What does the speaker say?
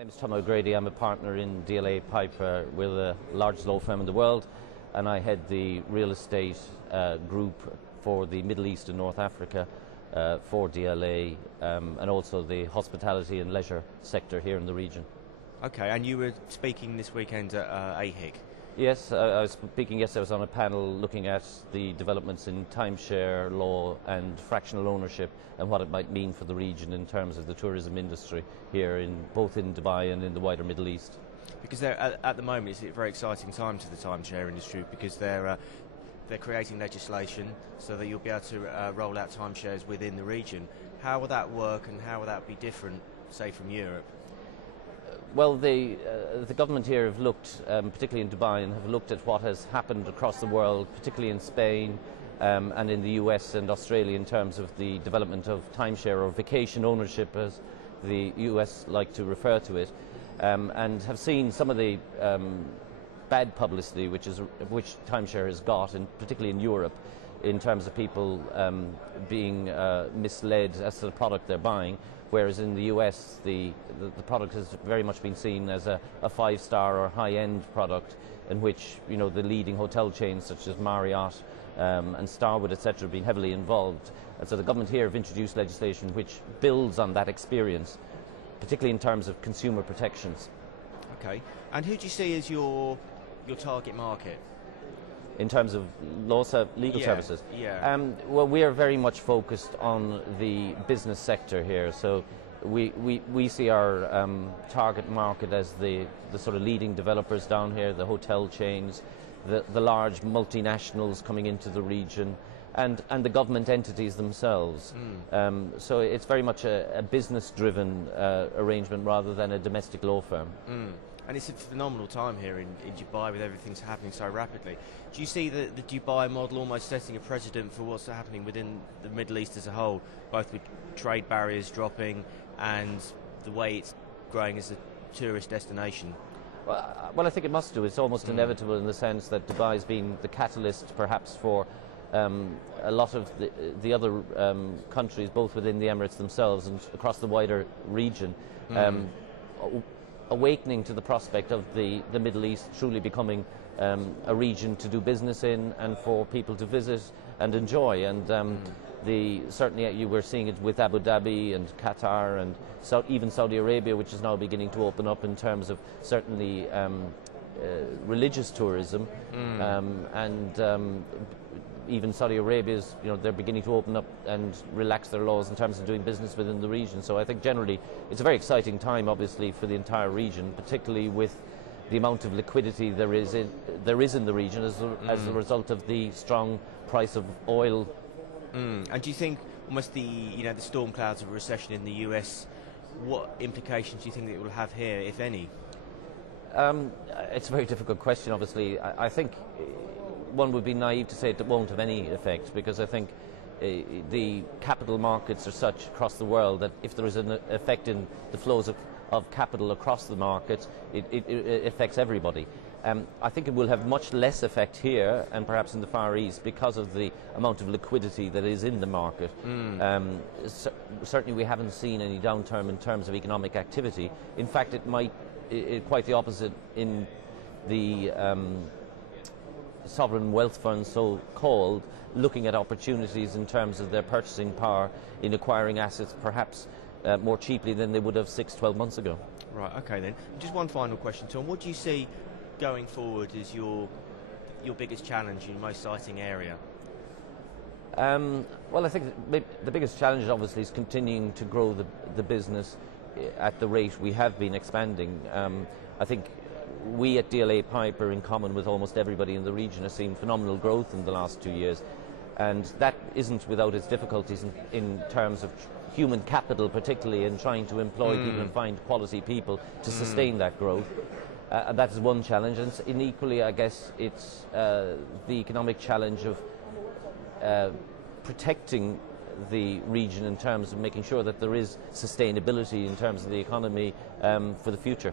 My name is Tom O'Grady. I'm a partner in DLA Piper. We're the largest law firm in the world, and I head the real estate group for the Middle East and North Africa for DLA, and also the hospitality and leisure sector here in the region. Okay, and you were speaking this weekend at AHIC. Yes, I was speaking yesterday. I was on a panel looking at the developments in timeshare law and fractional ownership and what it might mean for the region in terms of the tourism industry here, both in Dubai and in the wider Middle East. Because at the moment it's a very exciting time to the timeshare industry, because they're creating legislation so that you'll be able to roll out timeshares within the region. How will that work, and how will that be different, say, from Europe? Well, the government here have looked, particularly in Dubai, and have looked at what has happened across the world, particularly in Spain and in the US and Australia, in terms of the development of timeshare, or vacation ownership as the US like to refer to it, and have seen some of the bad publicity which timeshare has got, and particularly in Europe, in terms of people being misled as to the product they're buying. Whereas in the US, the product has very much been seen as a five-star or high-end product, in which, you know, the leading hotel chains such as Marriott and Starwood, etc., have been heavily involved. And so the government here have introduced legislation which builds on that experience, particularly in terms of consumer protections. Okay, and who do you see as your target market? In terms of legal services? Yeah. Well, we are very much focused on the business sector here. So we see our target market as the sort of leading developers down here, the hotel chains, the large multinationals coming into the region, and the government entities themselves. So it's very much a business-driven arrangement rather than a domestic law firm. And it's a phenomenal time here in Dubai, with everything's happening so rapidly. Do you see the Dubai model almost setting a precedent for what's happening within the Middle East as a whole, both with trade barriers dropping and the way it's growing as a tourist destination? Well, I think it must do. It's almost inevitable, in the sense that Dubai has been the catalyst perhaps for a lot of the other countries, both within the Emirates themselves and across the wider region, awakening to the prospect of the Middle East truly becoming a region to do business in, and for people to visit and enjoy. And certainly you were seeing it with Abu Dhabi and Qatar, and even Saudi Arabia, which is now beginning to open up in terms of certainly religious tourism, and even Saudi Arabia's, they're beginning to open up and relax their laws in terms of doing business within the region. So I think generally it's a very exciting time, obviously, for the entire region, particularly with the amount of liquidity there is in the region as a result of the strong price of oil. And do you think almost the storm clouds of a recession in the US, what implications do you think that it will have here, if any? It's a very difficult question, obviously. I think one would be naive to say it won't have any effect, because I think the capital markets are such across the world that if there is an effect in the flows of capital across the markets, it affects everybody. I think it will have much less effect here and perhaps in the Far East, because of the amount of liquidity that is in the market. Certainly we haven't seen any downturn in terms of economic activity. In fact, it might quite the opposite in the sovereign wealth funds, so-called, looking at opportunities in terms of their purchasing power in acquiring assets perhaps more cheaply than they would have 6-12 months ago. Right, okay then. Just one final question, Tom. What do you see going forward as your biggest challenge, your most exciting area? Well, I think the biggest challenge obviously is continuing to grow the business at the rate we have been expanding. I think we at DLA Piper, in common with almost everybody in the region, have seen phenomenal growth in the last 2 years, and that isn't without its difficulties in terms of human capital, particularly in trying to employ people and find quality people to sustain that growth. And that is one challenge, and equally, I guess, it's the economic challenge of protecting the region in terms of making sure that there is sustainability in terms of the economy for the future.